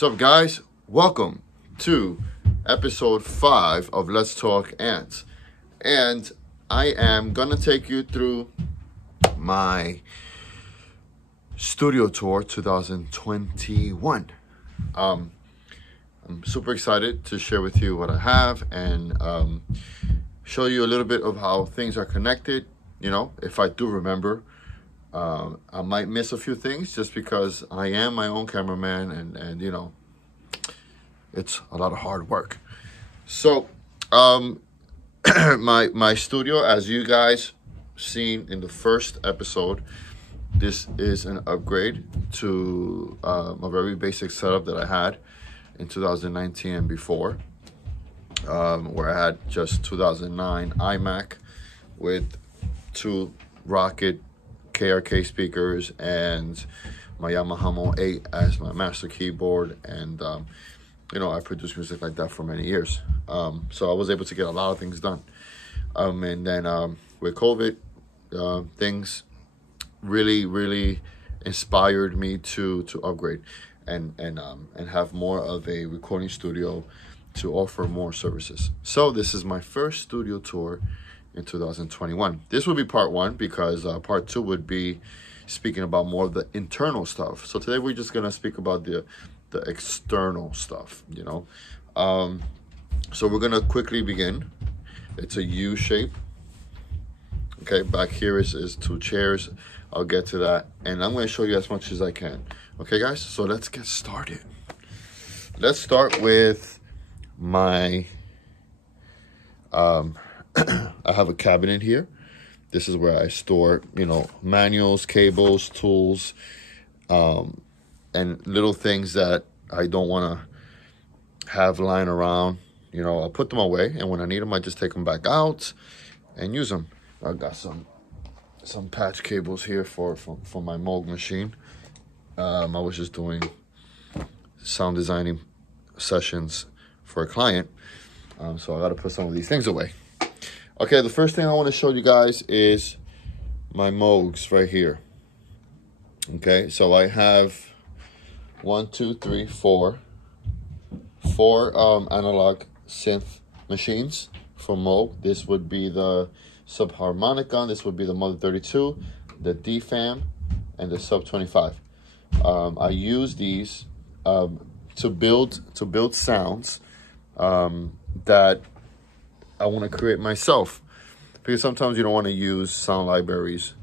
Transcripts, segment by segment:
What's up, guys? Welcome to episode 5 of Let's Talk Ants. And I am gonna take you through my studio tour 2021. I'm super excited to share with you what I have and show you a little bit of how things are connected. You know, if I do remember, I might miss a few things just because I am my own cameraman and you know, it's a lot of hard work. So my studio, as you guys seen in the first episode, this is an upgrade to a very basic setup that I had in 2019 and before, where I had just 2009 iMac with 2 Rocket KRK speakers and my Yamaha Mo 8 as my master keyboard, and you know, I produced music like that for many years. So I was able to get a lot of things done. And then with COVID, things really inspired me to upgrade and have more of a recording studio to offer more services. So this is my first studio tour in 2021. This will be part 1 because part 2 would be speaking about more of the internal stuff. So today we're just gonna speak about the external stuff, you know. So we're gonna quickly begin. It's a U shape. Okay, back here is 2 chairs. I'll get to that, and I'm gonna show you as much as I can. Okay, guys, so let's get started. Let's start with my I have a cabinet here. This is where I store, you know, manuals, cables, tools, and little things that I don't want to have lying around. You know, I'll put them away, and when I need them, I just take them back out and use them. I got some patch cables here for my Moog machine. I was just doing sound designing sessions for a client, so I got to put some of these things away. Okay, the first thing I want to show you guys is my Moogs right here. Okay, so I have 4 analog synth machines from Moog. This would be the Subharmonicon, this would be the Mother 32, the DFAM, and the Sub 25. I use these to build sounds that I want to create myself, because sometimes you don't want to use sound libraries.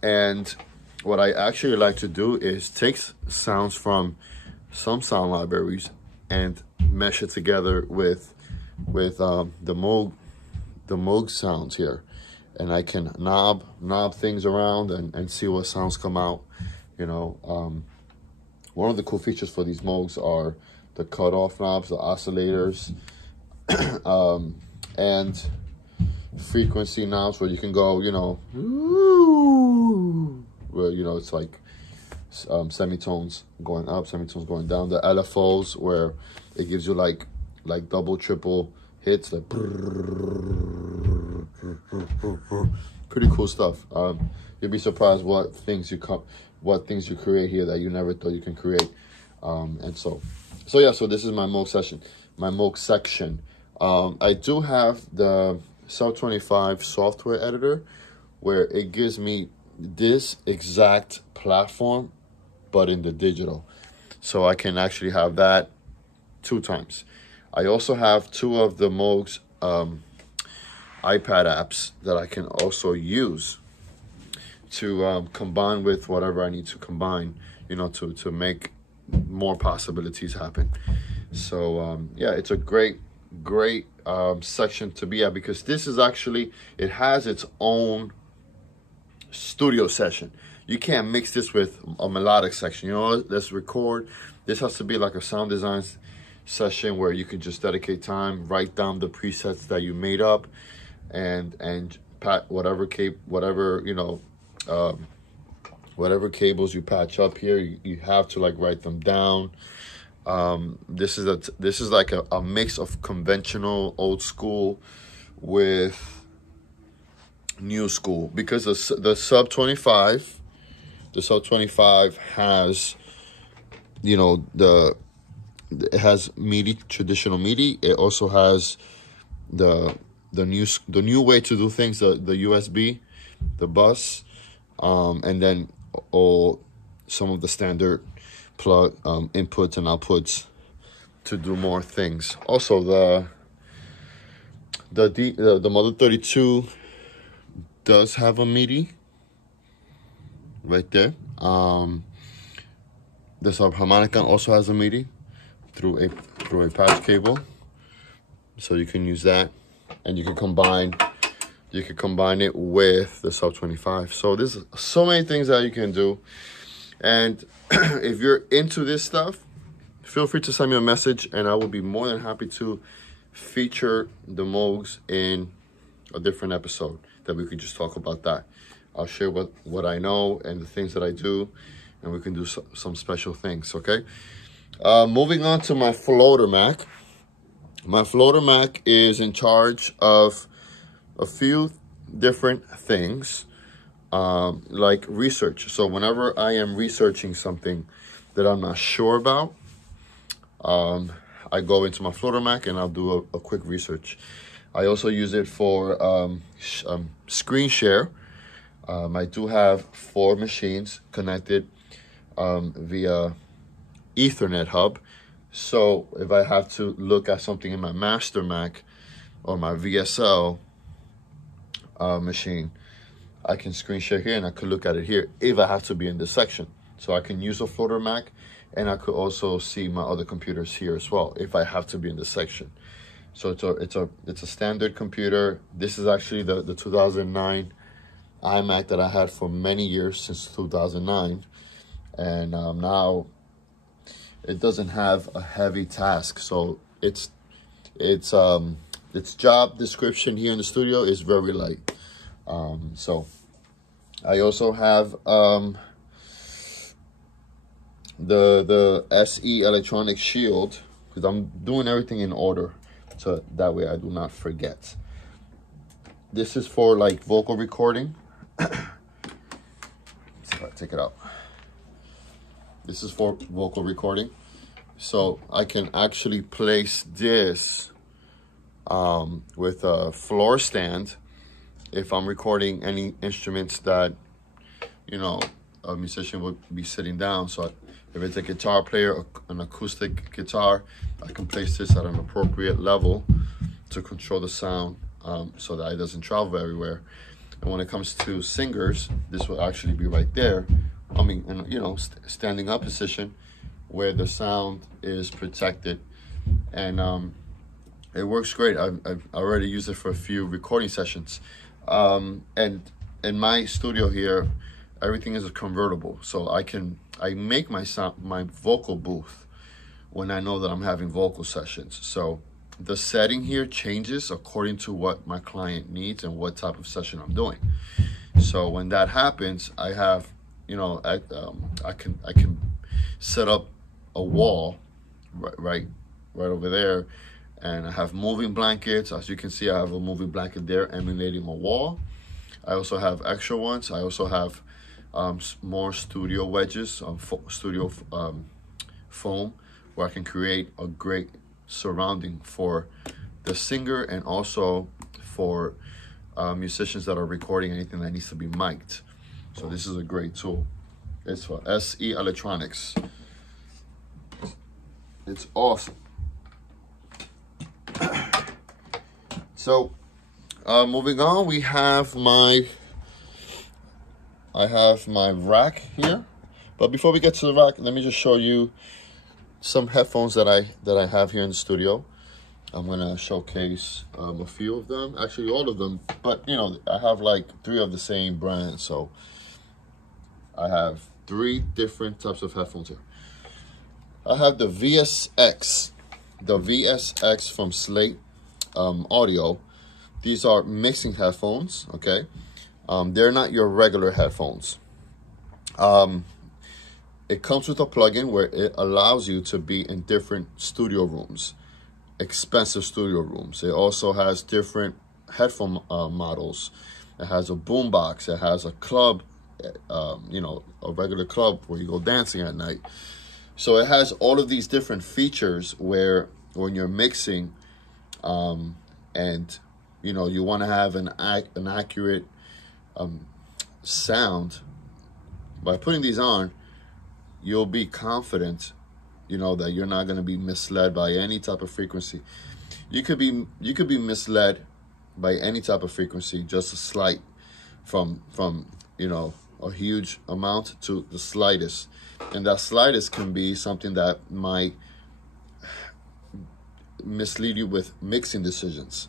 And what I actually like to do is take sounds from some sound libraries and mesh it together with the Moog sounds here, and I can knob things around and see what sounds come out. You know, one of the cool features for these Moogs are the cutoff knobs, the oscillators, and frequency knobs where you can go, you know, where, you know, it's like semitones going up, semitones going down. The LFOs where it gives you like double, triple hits, like pretty cool stuff. You'll be surprised what things you create here that you never thought you can create. And so yeah, so this is my Moog section. I do have the Sub 25 software editor where it gives me this exact platform, but in the digital. So I can actually have that 2 times. I also have 2 of the Moog's iPad apps that I can also use to combine with whatever I need to combine, you know, to make more possibilities happen. So yeah, it's a great section to be at, because this is actually, it has its own studio session. You can't mix this with a melodic section. You know, let's record. This has to be like a sound design session where you can just dedicate time, write down the presets that you made up, and pat whatever you know, whatever cables you patch up here. You have to like write them down. This is like a mix of conventional old school with new school, because the Sub 25 has you know, it has MIDI, traditional MIDI. It also has the new way to do things, the USB, the bus, and then all some of the standard plug inputs and outputs to do more things. Also, the Model 32 does have a MIDI right there. The subharmonica also has a MIDI through a patch cable, so you can use that, and you can combine it with the Sub 25. So there's so many things that you can do, and if you're into this stuff, feel free to send me a message, and I will be more than happy to feature the Moogs in a different episode that we could just talk about that. I'll share what I know and the things that I do, and we can do some special things, okay? Moving on to my floater Mac. My floater Mac is in charge of a few different things, like research. So whenever I am researching something that I'm not sure about, I go into my floater Mac and I'll do a quick research. I also use it for screen share. I do have 4 machines connected via Ethernet hub. So if I have to look at something in my master Mac or my VSL machine, I can screen share here and I could look at it here if I have to be in this section. So I can use a floater Mac, and I could also see my other computers here as well if I have to be in this section. So it's a standard computer. This is actually the 2009 iMac that I had for many years, since 2009, and now it doesn't have a heavy task. So its job description here in the studio is very light. So I also have the SE electronic shield, because I'm doing everything in order, so that way I do not forget. This is for like vocal recording. Let's see if I take it out. This is for vocal recording, so I can actually place this with a floor stand if I'm recording any instruments that, you know, a musician would be sitting down. So if it's a guitar player, an acoustic guitar, I can place this at an appropriate level to control the sound, so that it doesn't travel everywhere. And when it comes to singers, this will actually be right there. I mean, in, you know, standing up position where the sound is protected, and it works great. I've already used it for a few recording sessions, and in my studio here, everything is convertible, so I make my vocal booth when I know that I'm having vocal sessions. So the setting here changes according to what my client needs and what type of session I'm doing. So when that happens, I have, you know, I can set up a wall right over there, and I have moving blankets. As you can see, I have a moving blanket there emulating a wall. I also have extra ones. I also have more studio wedges, studio foam, where I can create a great surrounding for the singer and also for musicians that are recording anything that needs to be mic'd. So this is a great tool. It's for SE Electronics. It's awesome. So moving on, I have my rack here. But before we get to the rack, let me just show you some headphones that I have here in the studio. I'm gonna showcase a few of them, actually all of them, but you know, I have like 3 of the same brand, so I have 3 different types of headphones here. I have the VSX from Slate Audio. These are mixing headphones, okay? They're not your regular headphones. It comes with a plugin where it allows you to be in different studio rooms, expensive studio rooms. It also has different headphone models. It has a boombox. It has a club, you know, a regular club where you go dancing at night. So it has all of these different features where when you're mixing, and you know you want to have an accurate sound. By putting these on, you'll be confident, you know, that you're not going to be misled by any type of frequency. You could be misled by any type of frequency, just a slight, from you know, a huge amount to the slightest, and that slightest can be something that might mislead you with mixing decisions.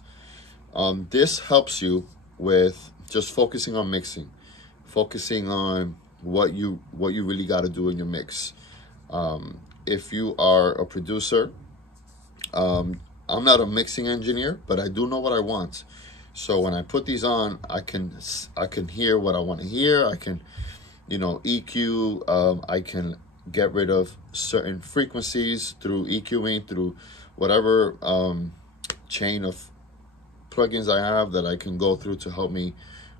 This helps you with just focusing on mixing, focusing on what you really got to do in your mix. If you are a producer, I'm not a mixing engineer, but I do know what I want. So when I put these on, I can hear what I want to hear. I can, you know, EQ. I can get rid of certain frequencies through EQing, through whatever chain of plugins I have that I can go through to help me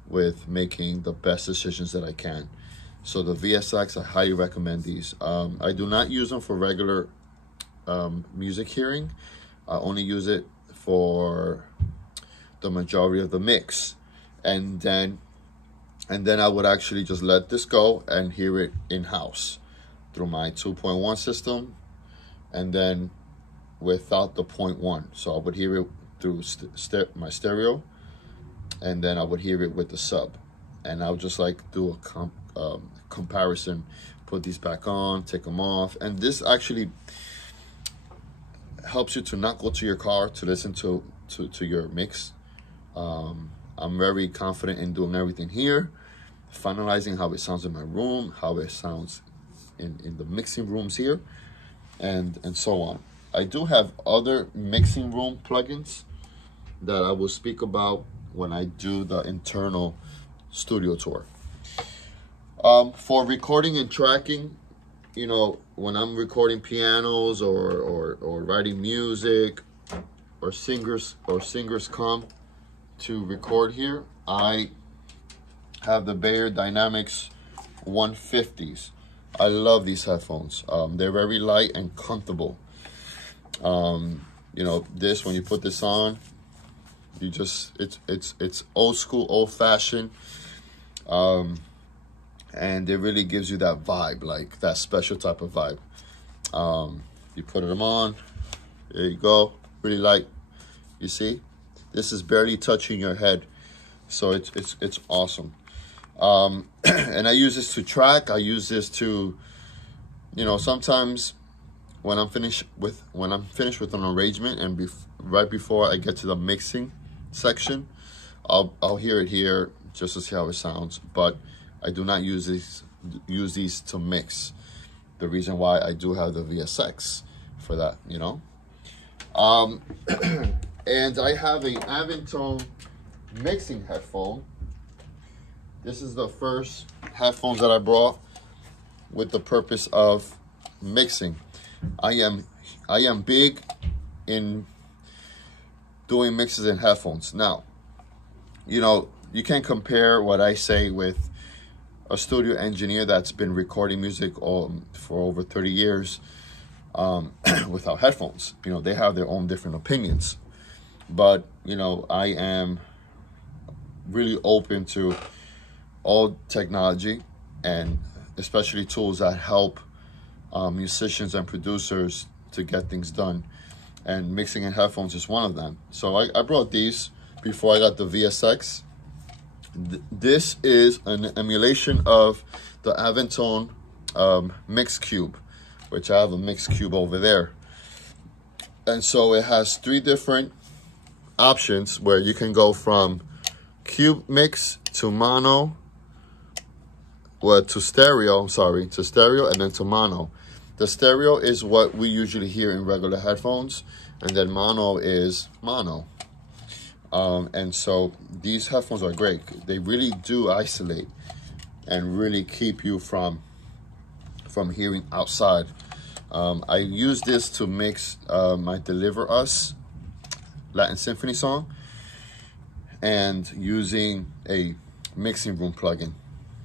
with making the best decisions that I can. So the VSX, I highly recommend these. I do not use them for regular music hearing. I only use it for the majority of the mix, and then I would actually just let this go and hear it in-house through my 2.1 system, and then without the 0.1. So I would hear it through my stereo, and then I would hear it with the sub, and I would just like do a comparison, put these back on, take them off, and this actually helps you to not go to your car to listen to your mix. I'm very confident in doing everything here, finalizing how it sounds in my room, how it sounds in the mixing rooms here, and so on. I do have other mixing room plugins that I will speak about when I do the internal studio tour. For recording and tracking, you know, when I'm recording pianos or writing music, or singers come to record here, I have the Bayer Dynamics 150s. I love these headphones. They're very light and comfortable. You know, this, when you put this on, you just, it's old school, old fashioned. And it really gives you that vibe, like that special type of vibe. You put them on, there you go, really light. You see, this is barely touching your head, so it's awesome. And I use this to track. I use this to, you know, sometimes when I'm finished with an arrangement and right before I get to the mixing section, I'll hear it here just to see how it sounds. But I do not use these to mix. The reason why I do have the VSX for that, you know. And I have an Aventone mixing headphone. This is the first headphones that I brought with the purpose of mixing. I am big in doing mixes in headphones. Now, you know, you can't compare what I say with a studio engineer that's been recording music for over 30 years without headphones. You know, they have their own different opinions. But, you know, I am really open to all technology, and especially tools that help musicians and producers to get things done. And mixing in headphones is one of them. So I brought these before I got the VSX. This is an emulation of the Aventone Mix Cube, which I have a Mix Cube over there. And so it has 3 different options where you can go from cube mix to mono, well, to stereo, to stereo, and then to mono. The stereo is what we usually hear in regular headphones, and then mono is mono. And so these headphones are great. They really do isolate and really keep you from hearing outside. I use this to mix my Deliver Us Latin Symphony song, and using a mixing room plugin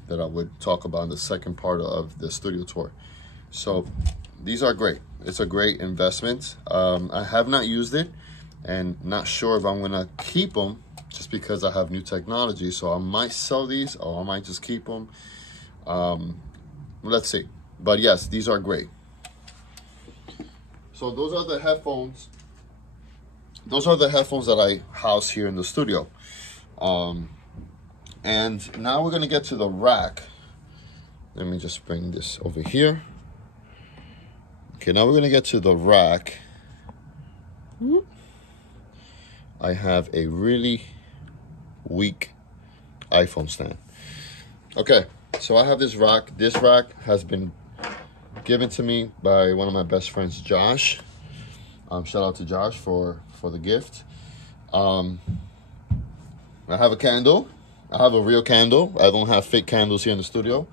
that I would talk about in the second part of the studio tour. So these are great. It's a great investment. I have not used it and not sure if I'm gonna keep them just because I have new technology. So I might sell these or I might just keep them. Let's see. But yes, these are great. So those are the headphones. Those are the headphones that I house here in the studio. And now we're gonna get to the rack. Let me just bring this over here. Okay, now we're gonna get to the rack. I have a really weak iPhone stand. Okay, so I have this rack. This rack has been given to me by one of my best friends, Josh. Shout out to Josh for the gift. I have a candle. I have a real candle. I don't have fake candles here in the studio.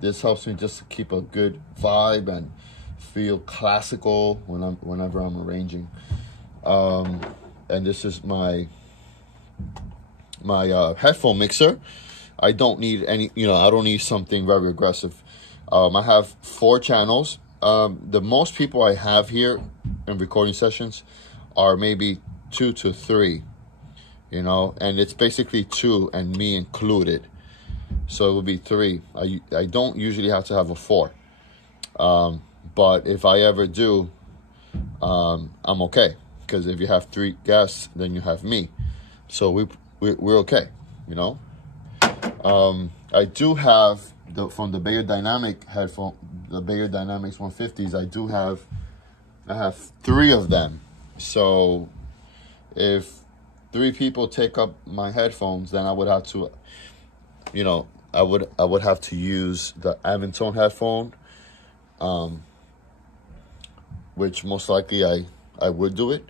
This helps me just to keep a good vibe and feel classical whenever I'm arranging. And this is my headphone mixer. I don't need any, I don't need something very aggressive. I have 4 channels. The most people I have here in recording sessions are maybe 2 to 3, and it's basically 2 and me included. So it would be 3. I don't usually have to have a 4. But if I ever do, I'm okay. Because if you have 3 guests, then you have me. So we're okay, I do have from the Bayer Dynamic headphone, the Bayer Dynamics 150s. I have 3 of them. So if 3 people take up my headphones, then I would have to, I would have to use the Aventone headphone, which most likely I would do it,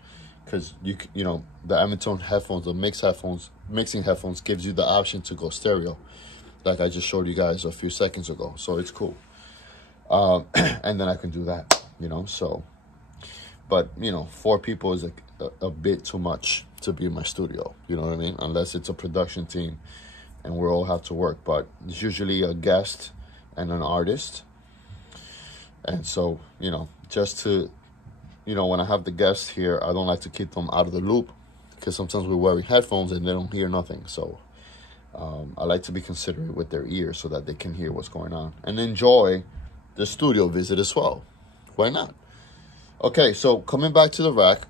because the Aventone headphones, the mixing headphones gives you the option to go stereo, like I just showed you guys a few seconds ago. So it's cool. And then I can do that, so, but 4 people is a bit too much to be in my studio, you know what I mean? Unless it's a production team and we all have to work, but it's usually a guest and an artist. And so, just to, when I have the guests here, I don't like to keep them out of the loop, because sometimes we're wearing headphones and they don't hear nothing. So I like to be considerate with their ears so that they can hear what's going on and enjoy the studio visit as well. Why not? Okay, so coming back to the rack.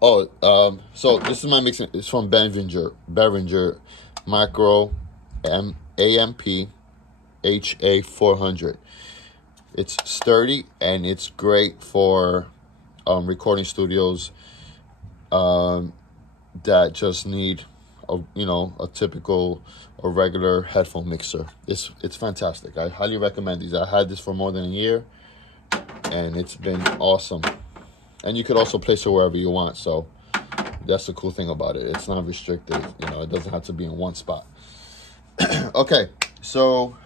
So this is my mixing. It's from Behringer Macro AMP HA400. It's sturdy and it's great for recording studios that just need a typical or regular headphone mixer. It's fantastic. I highly recommend these. I had this for more than a year and it's been awesome. And you could also place it wherever you want. So that's the cool thing about it. It's not restricted. It doesn't have to be in one spot. Okay, so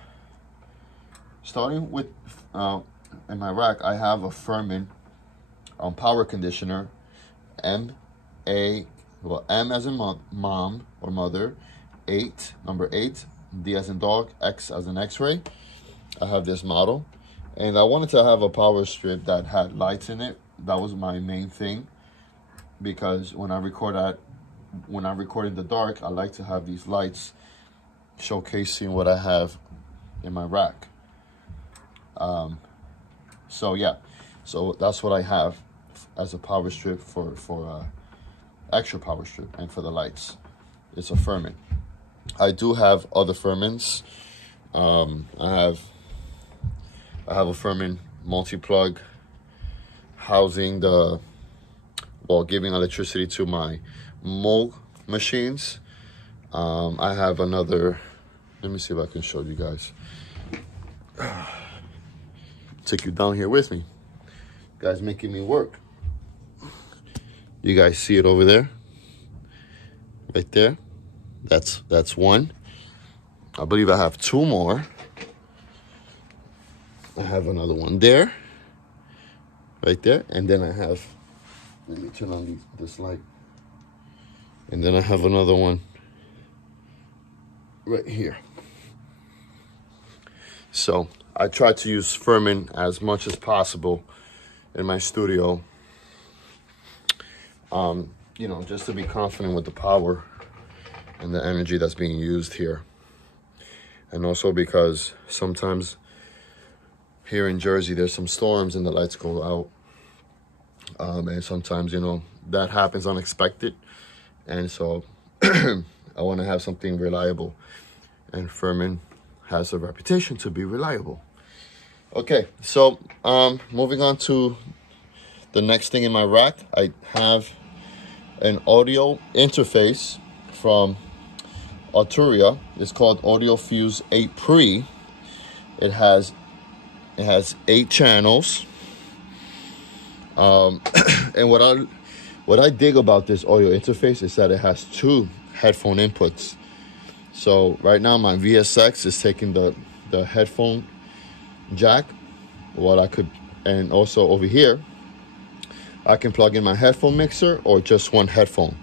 starting with in my rack, I have a Furman power conditioner, M as in mom or mother, number 8, D as in dog, X as in X-ray. I have this model, and I wanted to have a power strip that had lights in it. That was my main thing, because when I record in the dark, I like to have these lights showcasing what I have in my rack. So yeah, so that's what I have as a power strip for extra power strip, and for the lights, it's a Furman. I do have other Furmans. I have a Furman multi-plug housing giving electricity to my Moog machines. I have another, let me see if I can show you guys. Take you down here with me. You guys making me work. You guys see it over there? Right there? That's one. I believe I have 2 more. I have another one there. Right there. And then I have, let me turn on this light. And then I have another one right here. So I try to use Furman as much as possible in my studio. You know, just to be confident with the power and the energy that's being used here. And also because sometimes here in Jersey, there's some storms and the lights go out. And sometimes, you know, that happens unexpected. And so I want to have something reliable. And Furman has a reputation to be reliable. Okay, so moving on to the next thing in my rack, I have an audio interface from Arturia. It's called Audio Fuse 8 Pre. It has 8 channels. And what I dig about this audio interface is that it has 2 headphone inputs. So right now my VSX is taking the headphone jack. And also over here, I can plug in my headphone mixer or just one headphone,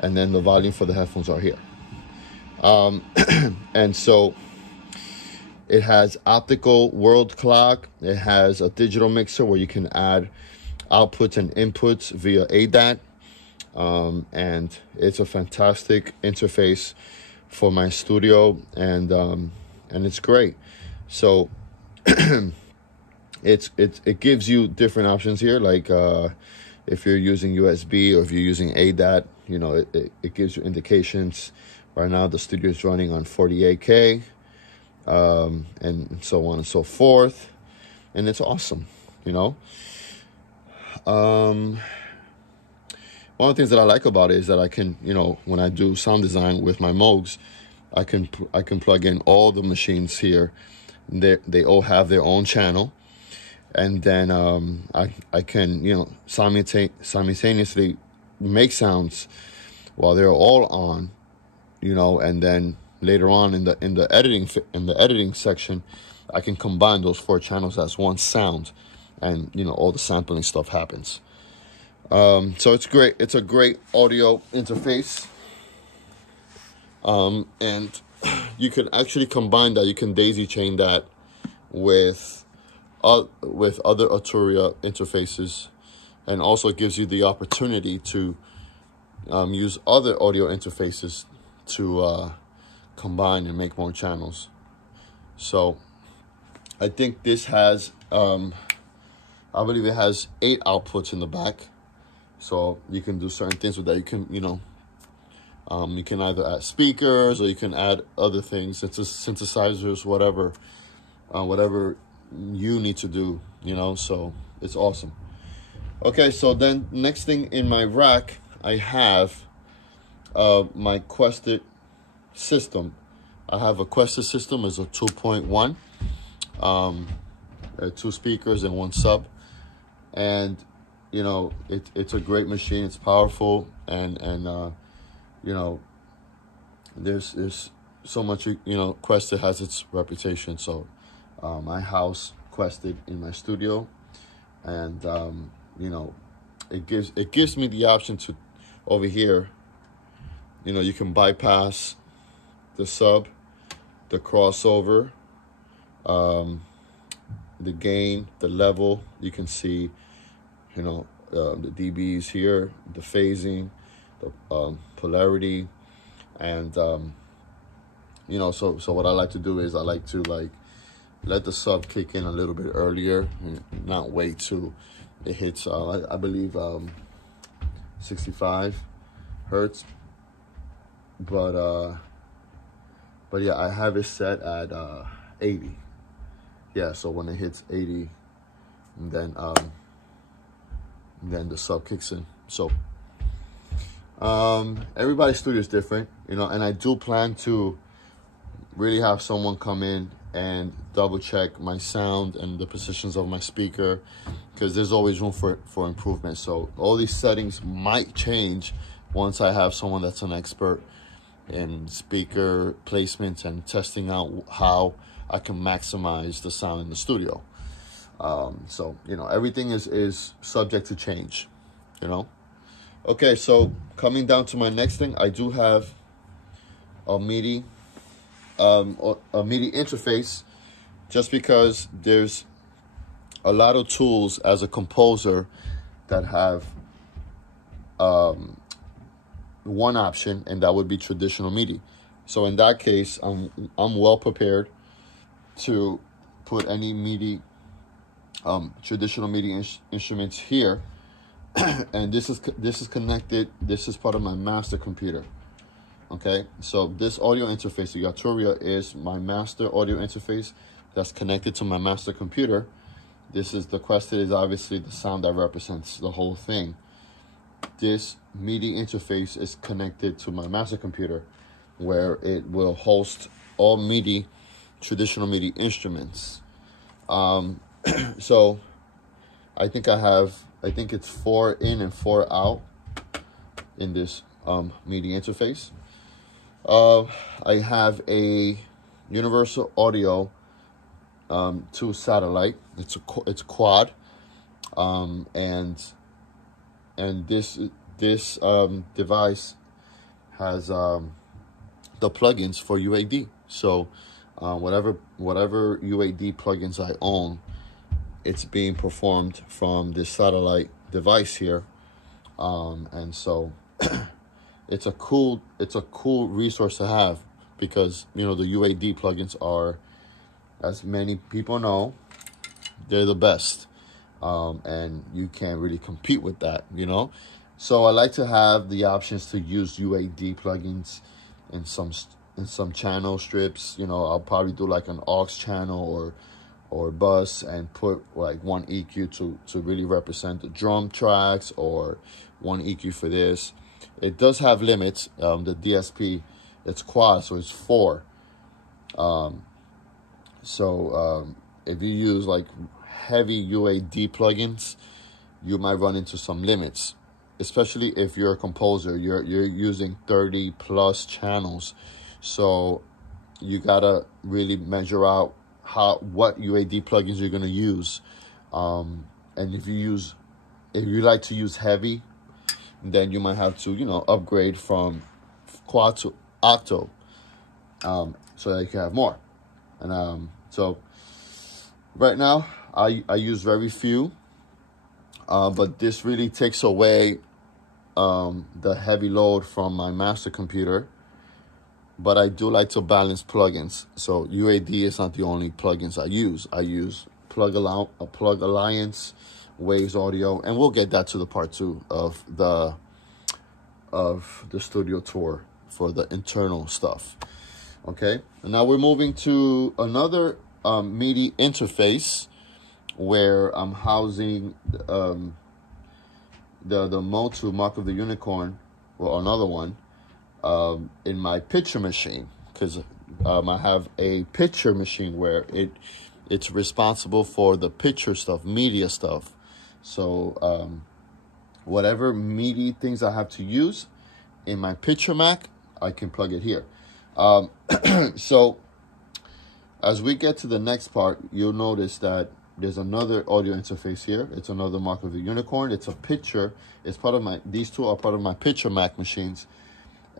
and then the volume for the headphones are here. And so it has optical world clock. It has a digital mixer where you can add outputs and inputs via ADAT. And it's a fantastic interface for my studio, and it's great. So it gives you different options here, like if you're using USB or if you're using ADAT, you know, it gives you indications. Right now the studio is running on 48K, and so on and so forth, and it's awesome, you know. One of the things that I like about it is that I can, you know, when I do sound design with my Moogs, I can plug in all the machines here. They all have their own channel, and then I can, you know, simultaneously make sounds while they're all on, you know, and then later on in the editing section, I can combine those 4 channels as one sound, and you know, all the sampling stuff happens. So it's great. It's a great audio interface. And you can actually combine that. You can daisy chain that with other Arturia interfaces, and also gives you the opportunity to use other audio interfaces to combine and make more channels. So I think this has, I believe it has 8 outputs in the back. So you can do certain things with that. You can, you know, you can either add speakers, or you can add other things, synthesizers, whatever you need to do, you know. So it's awesome. Okay, so then next thing in my rack, I have my Quested system. I have a Quested system. It's a 2.1, 2 speakers and 1 sub, and you know, it's a great machine. It's powerful, and you know, there's so much, you know, Quested has its reputation. So I house Quested in my studio, and you know, it gives me the option to, over here, you know, you can bypass the sub, the crossover, the gain, the level. You can see, you know, the dBs here, the phasing, the polarity, and you know, so what I like to do is I like to let the sub kick in a little bit earlier, and not wait till it hits I believe 65 hertz, but yeah, I have it set at 80. Yeah, so when it hits 80, then the sub kicks in. So everybody's studio is different, you know, and I do plan to really have someone come in and double check my sound and the positions of my speaker, because there's always room for improvement. So all these settings might change once I have someone that's an expert in speaker placement and testing out how I can maximize the sound in the studio. So, you know, everything is subject to change, you know. Okay, so coming down to my next thing, I do have a MIDI interface just because there's a lot of tools as a composer that have one option, and that would be traditional MIDI. So in that case, I'm well prepared to put any MIDI, traditional MIDI instruments here. And this is connected. This is part of my master computer. Okay, so this audio interface, the Arturia, is my master audio interface that's connected to my master computer. This is the Crested, is obviously the sound that represents the whole thing. This MIDI interface is connected to my master computer, where it will host all MIDI, traditional MIDI instruments. So I think it's 4 in and 4 out in this MIDI interface. I have a Universal Audio 2 satellite. It's quad, and this device has the plugins for UAD. So whatever UAD plugins I own, it's being performed from this satellite device here, and so it's a cool resource to have, because the UAD plugins are, as many people know, they're the best, and you can't really compete with that, So I like to have the options to use UAD plugins in some channel strips. I'll probably do like an aux channel or bus, and put like one EQ to really represent the drum tracks, or one EQ for this. It does have limits. The DSP, it's quad, so it's 4. If you use like heavy UAD plugins, you might run into some limits, especially if you're a composer. You're using 30 plus channels, so you gotta really measure out what UAD plugins you're gonna use. And if you like to use heavy, then you might have to upgrade from quad to octo, so that you can have more. And so right now I use very few, but this really takes away the heavy load from my master computer. But I do like to balance plugins. So UAD is not the only plugins I use. I use Plug Alliance, Waves Audio, and we'll get that to the part 2 of the studio tour for the internal stuff. Okay, and now we're moving to another MIDI interface, where I'm housing the Motu Mark of the Unicorn, or another one, in my picture machine, because I have a picture machine where it's responsible for the picture stuff, media stuff. So whatever MIDI things I have to use in my picture Mac, I can plug it here. So as we get to the next part, you'll notice that there's another audio interface here. It's another Mark of the Unicorn. It's a picture. It's part of these two are part of my picture Mac machines,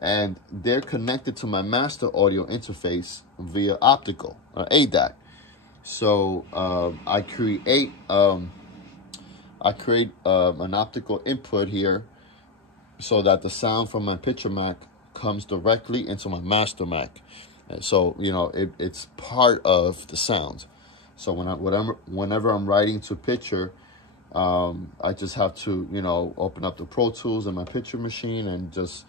and they're connected to my master audio interface via optical, ADAT. So I create an optical input here, so that the sound from my picture Mac comes directly into my master Mac. And so it's part of the sound. So whenever I'm writing to picture, I just have to open up the Pro Tools in my picture machine and just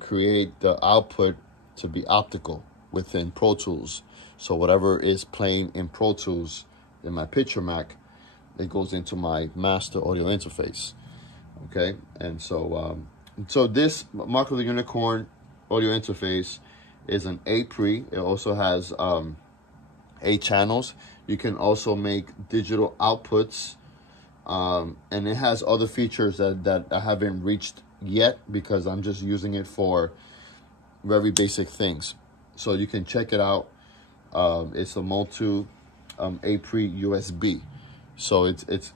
create the output to be optical within Pro Tools. So whatever is playing in Pro Tools in my picture Mac, it goes into my master audio interface. Okay, and so so this Mark of the Unicorn audio interface is an 8-pre. It also has 8 channels. You can also make digital outputs, and it has other features that I haven't reached yet, because I'm just using it for very basic things. So you can check it out. It's a Motu 8-pre USB. So it's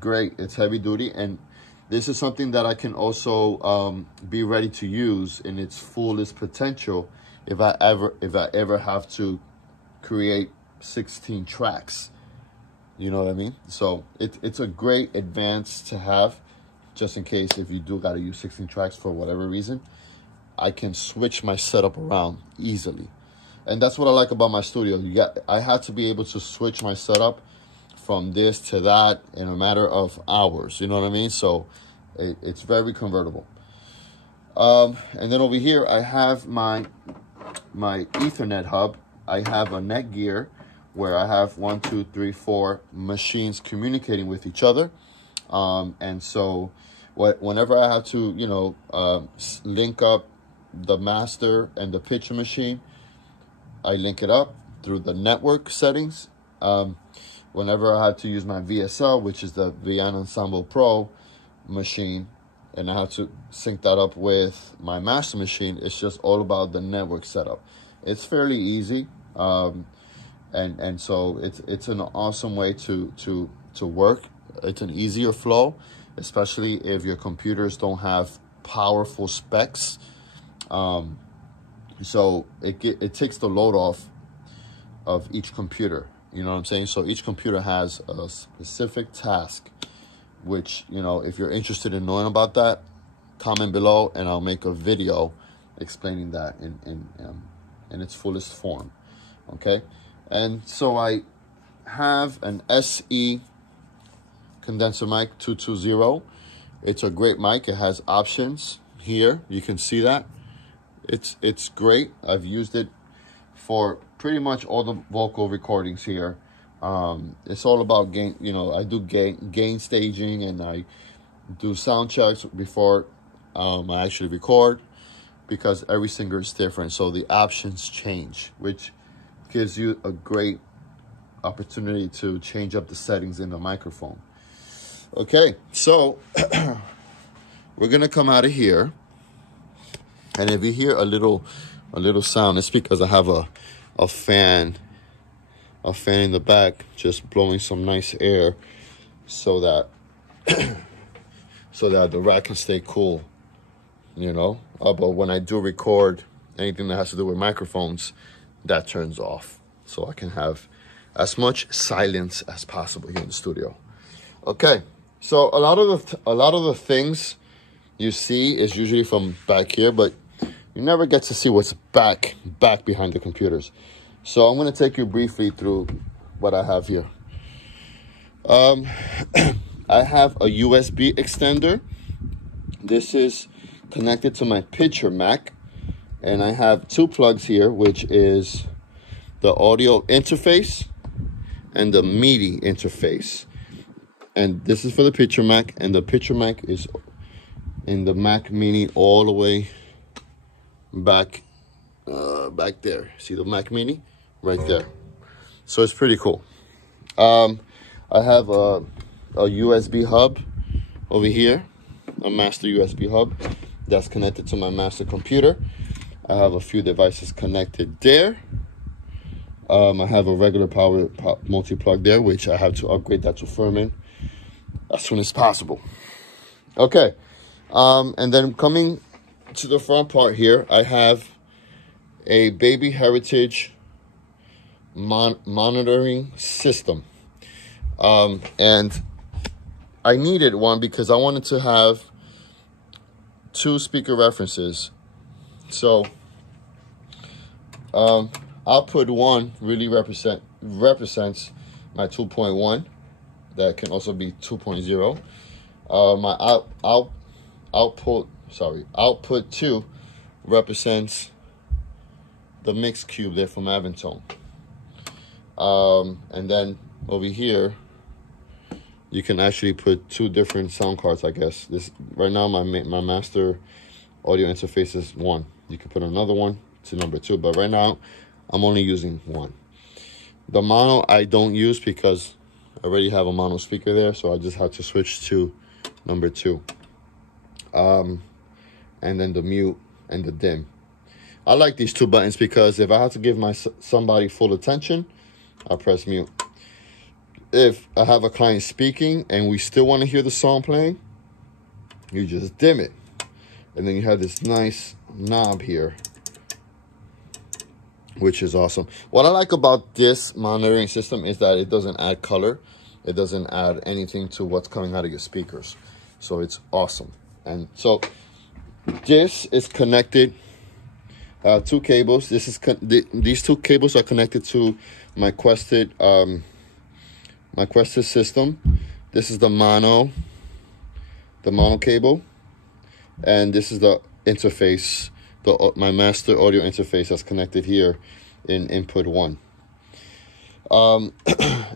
great. It's heavy duty, and this is something that I can also be ready to use in its fullest potential if I ever have to create 16 tracks. You know what I mean? So it's a great advance to have, just in case if you do got to use 16 tracks for whatever reason. I can switch my setup around easily. And that's what I like about my studio. I had to be able to switch my setup from this to that in a matter of hours. You know what I mean? So it's very convertible. And then over here, I have my Ethernet hub. I have a Netgear where I have 1, 2, 3, 4 machines communicating with each other. And so whenever I have to, you know, link up the master and the pitcher machine, I link it up through the network settings. Whenever I have to use my VSL, which is the Vian Ensemble Pro machine, and I have to sync that up with my master machine, it's just all about the network setup. It's fairly easy, and so it's an awesome way to work. It's an easier flow, especially if your computers don't have powerful specs. So it takes the load off of each computer. You know what I'm saying? So each computer has a specific task, which, you know, if you're interested in knowing about that, comment below and I'll make a video explaining that in its fullest form. Okay? And so I have an SE Condenser Mic 220. It's a great mic. It has options here. You can see that. It's great. I've used it for pretty much all the vocal recordings here. It's all about gain. You know, I do gain staging, and I do sound checks before I actually record, because every singer is different. So the options change, which gives you a great opportunity to change up the settings in the microphone. Okay, so we're gonna come out of here, and if you hear a little sound, it's because I have a fan in the back just blowing some nice air so that the rack can stay cool, you know. But when I do record anything that has to do with microphones, that turns off, so I can have as much silence as possible here in the studio. Okay, so a lot of the things you see is usually from back here, but you never get to see what's back behind the computers. So I'm going to take you briefly through what I have here. I have a USB extender. This is connected to my pitcher Mac, and I have two plugs here, which is the audio interface and the Midi interface. And this is for the pitcher Mac, and the pitcher Mac is in the Mac Mini all the way back there. See the Mac Mini right there? So it's pretty cool. I have a USB hub over here, a master USB hub that's connected to my master computer. I have a few devices connected there. I have a regular power multi-plug there, which I have to upgrade that to Furman as soon as possible. Okay, and then coming to the front part here, I have a Baby Heritage monitoring system. And I needed one because I wanted to have two speaker references. So output 1 really represents my 2.1. That can also be 2.0. My output 2 represents the mix cube there from Aventone. And then over here, you can actually put two different sound cards, I guess. This right now, my master audio interface is 1. You can put another one to number 2, but right now, I'm only using 1. The mono I don't use because I already have a mono speaker there, so I just have to switch to number 2. And then the mute and the dim. I like these two buttons because if I have to give somebody full attention, I'll press mute. If I have a client speaking and we still want to hear the song playing, you just dim it. And then you have this nice knob here which is awesome. What I like about this monitoring system is that it doesn't add color. It doesn't add anything to what's coming out of your speakers. So it's awesome. And so this is connected, two cables. These two cables are connected to my Quested system. This is the mono cable, and this is the interface, my master audio interface that's connected here in input 1. And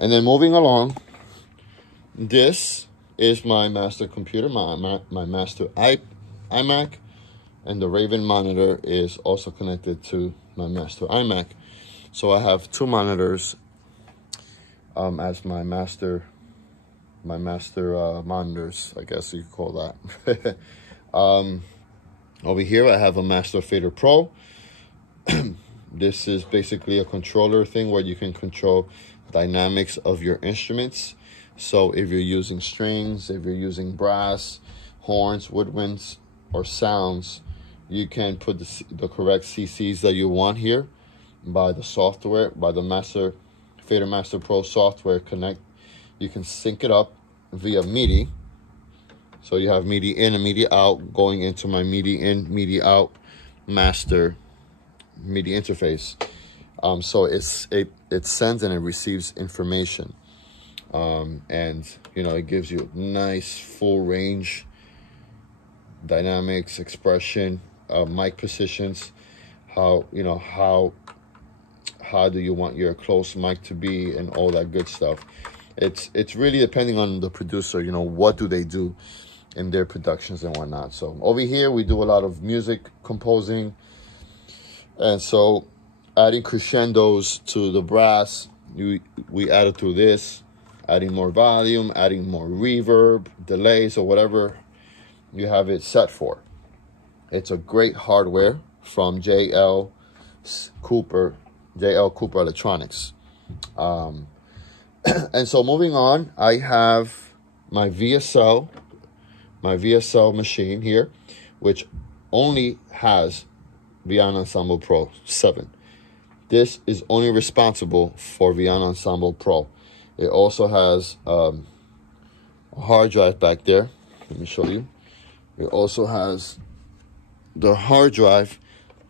then moving along, this is my master computer, my master iMac, and the Raven monitor is also connected to my master iMac. So I have two monitors as my master monitors, I guess you could call that. Over here I have a Master Fader Pro. This is basically a controller thing where you can control dynamics of your instruments. So if you're using strings, if you're using brass, horns, woodwinds, or sounds, you can put the correct CCs that you want here by the software, by the Fader Master Pro software Connect. You can sync it up via MIDI. So you have MIDI in and MIDI out going into my MIDI in, MIDI out master MIDI interface. So it sends and it receives information. And you know, it gives you nice full range dynamics, expression, mic positions, how do you want your close mic to be, and all that good stuff. It's really depending on the producer, you know, what do they do in their productions and whatnot. So over here we do a lot of music composing, and so adding crescendos to the brass, we add it through this, adding more volume, adding more reverb, delays, or whatever you have it set for. It's a great hardware from JL Cooper Electronics. And so moving on, I have my VSL machine here, which only has Viana Ensemble Pro 7. This is only responsible for Viana Ensemble Pro. It also has a hard drive back there. Let me show you. It also has the hard drive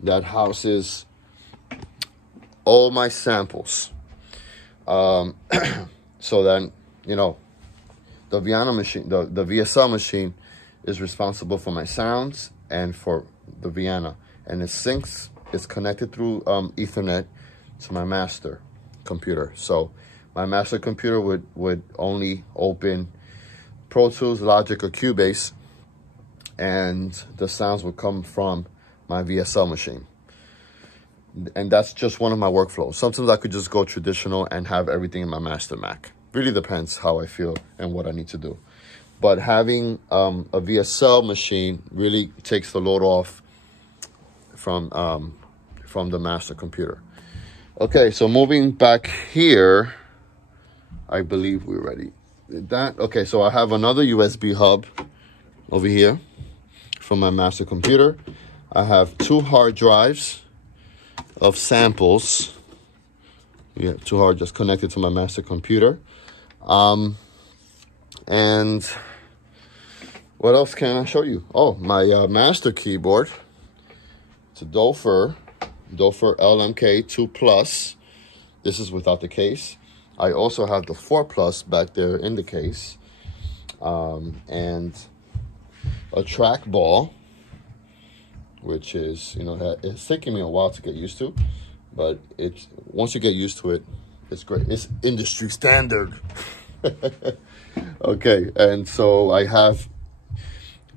that houses all my samples. So then, you know, the Viana machine, the VSL machine is responsible for my sounds and for the Viana. And it syncs, it's connected through Ethernet to my master computer. So my master computer would only open Pro Tools, Logic, or Cubase, and the sounds would come from my VSL machine. And that's just one of my workflows. Sometimes I could just go traditional and have everything in my master Mac. Really depends how I feel and what I need to do. But having a VSL machine really takes the load off from the master computer. Okay, so moving back here, I believe we're ready. That okay, so I have another USB hub over here from my master computer. I have two hard drives of samples. Yeah, two hard drives connected to my master computer. And what else can I show you? Oh, my master keyboard. It's a Dofer LMK 2 Plus. This is without the case. I also have the 4 Plus back there in the case. And a trackball, which is, you know, it's taking me a while to get used to, but once you get used to it, it's great. It's industry standard. Okay, and so I have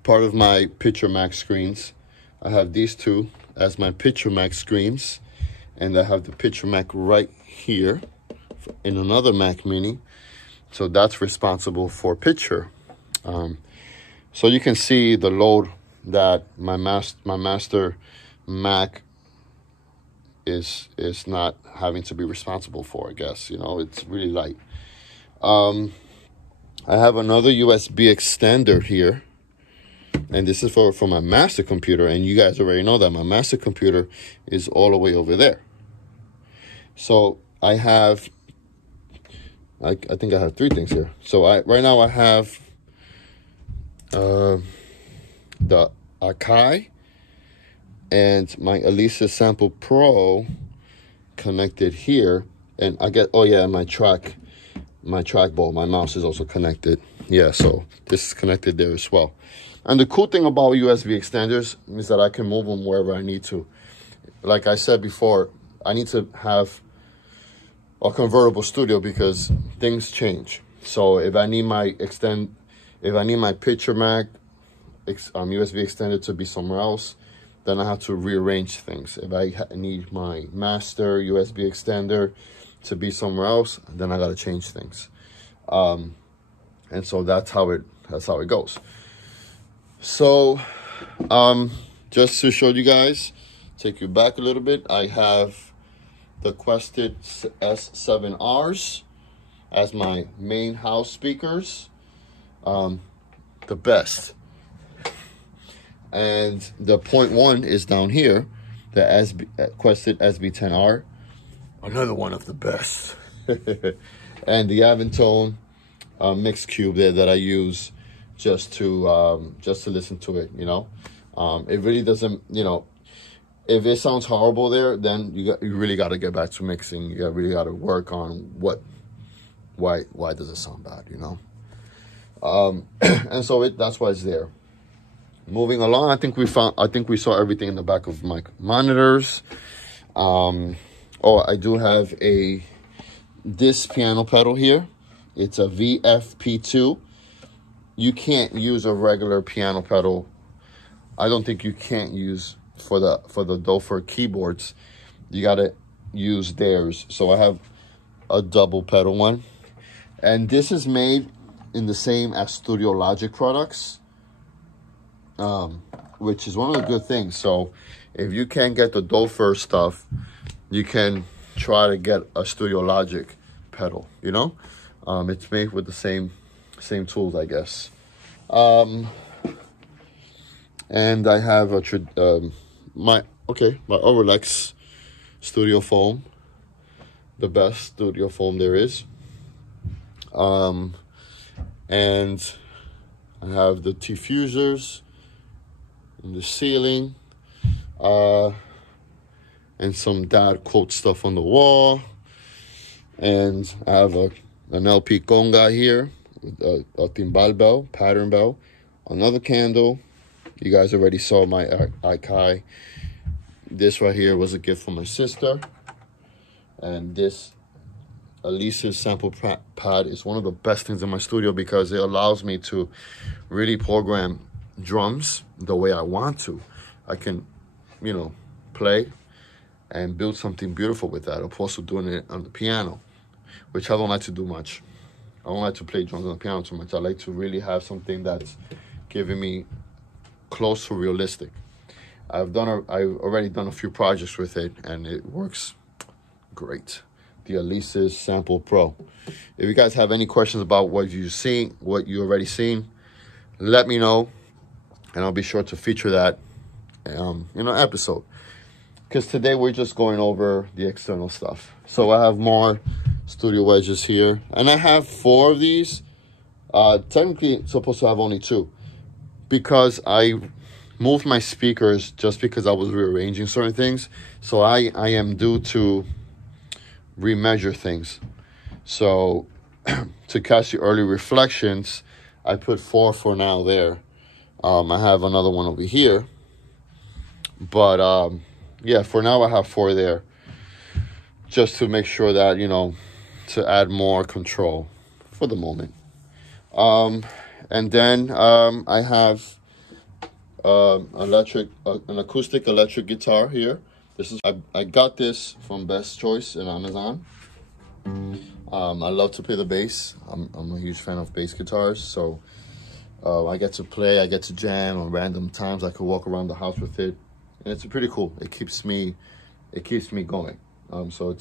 part of my Picture Mac screens. I have these two as my Picture Mac screens, and I have the Picture Mac right here in another Mac Mini. So that's responsible for picture. So you can see the load that my master Mac is not having to be responsible for, I guess. You know, it's really light. I have another USB extender here, and this is for my master computer, and you guys already know that my master computer is all the way over there. So I have, I think I have 3 things here. So right now I have the Akai and my Elisa Sample Pro connected here, and I get, oh yeah, my trackball, my mouse is also connected. Yeah, so this is connected there as well. And the cool thing about USB extenders is that I can move them wherever I need to. Like I said before, I need to have a convertible studio because things change. So if I need my picture Mac USB extender to be somewhere else, then I have to rearrange things. If I need my master USB extender to be somewhere else, then I got to change things. And so that's how it goes. So just to show you guys, take you back a little bit, I have the Quested S7Rs as my main house speakers, the best. And the 0.1 is down here, the Quested SB10R, another one of the best. And the Aventone mix cube there that I use just to listen to it, you know. It really doesn't, you know, if it sounds horrible there, then you really got to get back to mixing. You really got to work on why does it sound bad, you know. And so that's why it's there. Moving along, I think we saw everything in the back of my monitors. Oh, I do have this piano pedal here. It's a VFP2. You can't use a regular piano pedal. I don't think you can't use for the Dofer keyboards. You gotta use theirs. So I have a double pedal one, and this is made in the same as Studio Logic products, which is one of the good things. So if you can't get the Dofer stuff, you can try to get a Studio Logic pedal, you know. It's made with the same tools, I guess. And I have my Overlex Studio Foam, the best studio foam there is. And I have the diffusers in the ceiling, and some dad quote stuff on the wall. And I have an LP conga here, a timbal bell, pattern bell, another candle. You guys already saw my Akai. This right here was a gift from my sister. And this Elisa's sample pad is one of the best things in my studio because it allows me to really program drums the way I want to. I can, you know, play and build something beautiful with that, opposed to doing it on the piano, which I don't like to do much. I don't like to play drums on the piano too much. I like to really have something that's giving me close to realistic. I've already done a few projects with it, and it works great. The Elisa's Sample Pro. If you guys have any questions about what you already seen, let me know, and I'll be sure to feature that in an episode. Because today we're just going over the external stuff. So I have more studio wedges here, and I have 4 of these. Technically supposed to have only 2, because I moved my speakers just because I was rearranging certain things. So I am due to remeasure things. So to catch the early reflections, I put 4 for now there. I have another one over here, but yeah, for now I have 4 there, just to make sure that, you know, to add more control for the moment. And then I have an acoustic electric guitar here. This is I got this from Best Choice in Amazon. I love to play the bass. I'm a huge fan of bass guitars, so I get to play, I get to jam on random times. I could walk around the house with it, and it's pretty cool. It keeps me going. So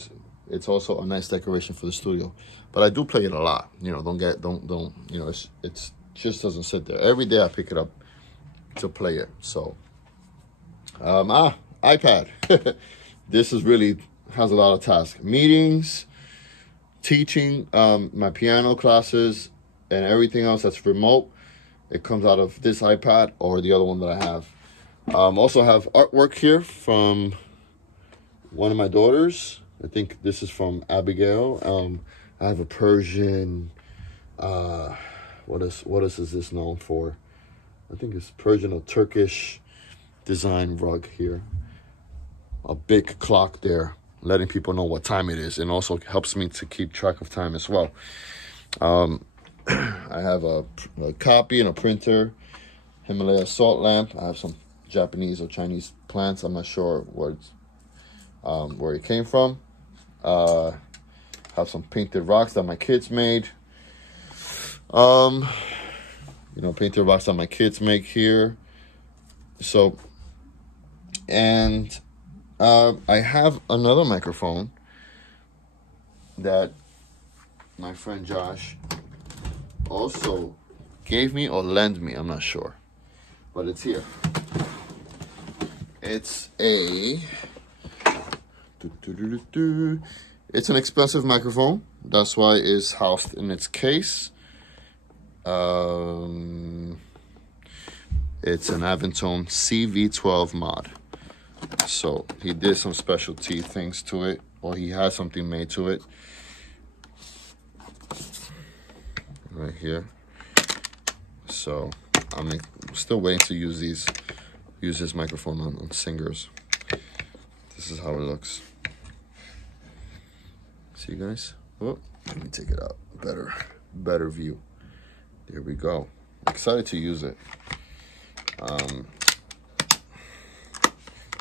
it's also a nice decoration for the studio. But I do play it a lot. You know, don't you know, it's just doesn't sit there. Every day I pick it up to play it. So iPad. This is really has a lot of tasks. Meetings, teaching my piano classes, and everything else that's remote. It comes out of this iPad or the other one that I have. Also have artwork here from one of my daughters. I think this is from Abigail. I have a Persian, what is this known for? I think it's Persian or Turkish design rug here. A big clock there, letting people know what time it is, and also helps me to keep track of time as well. I have a copy and a printer, Himalaya salt lamp. I have some Japanese or Chinese plants. I'm not sure where it came from. Have some painted rocks that my kids made. Painted rocks that my kids make here. So, and I have another microphone that my friend Josh also gave me or lent me. I'm not sure, but it's here. It's it's an expensive microphone. That's why it's housed in its case. It's an Aventone CV12 mod. So he did some specialty things to it, or he has something made to it. Right here. So I'm still waiting to use this microphone on singers. This is how it looks. See, guys? Oh, let me take it out. Better view. There we go. Excited to use it.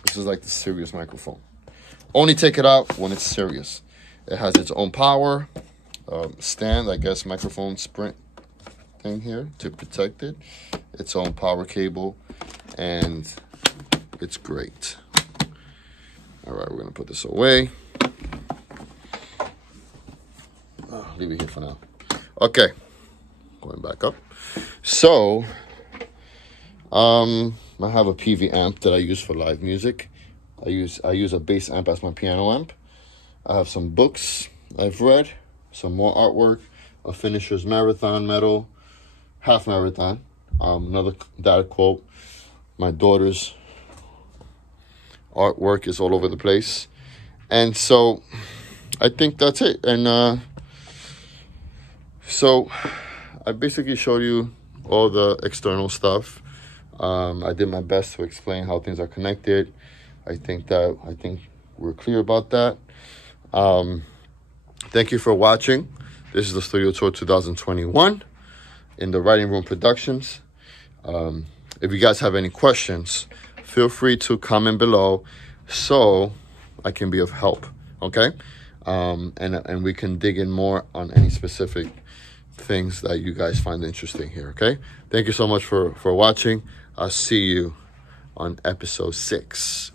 This is like the serious microphone. Only take it out when it's serious. It has its own power stand, I guess, microphone sprint thing here to protect it. Its own power cable, and it's great. All right, we're gonna put this away. Leave it here for now. Okay, going back up. So, I have a PV amp that I use for live music. I use a bass amp as my piano amp. I have some books I've read, some more artwork, a Finisher's Marathon medal, half marathon, another data quote. My daughter's artwork is all over the place. And so I think that's it. And so I basically showed you all the external stuff. I did my best to explain how things are connected. I think we're clear about that. Thank you for watching. This is the Studio Tour 2021 in the Writing Room Productions. If you guys have any questions, feel free to comment below so I can be of help, okay? And we can dig in more on any specific things that you guys find interesting here, okay? Thank you so much for watching. I'll see you on episode 6.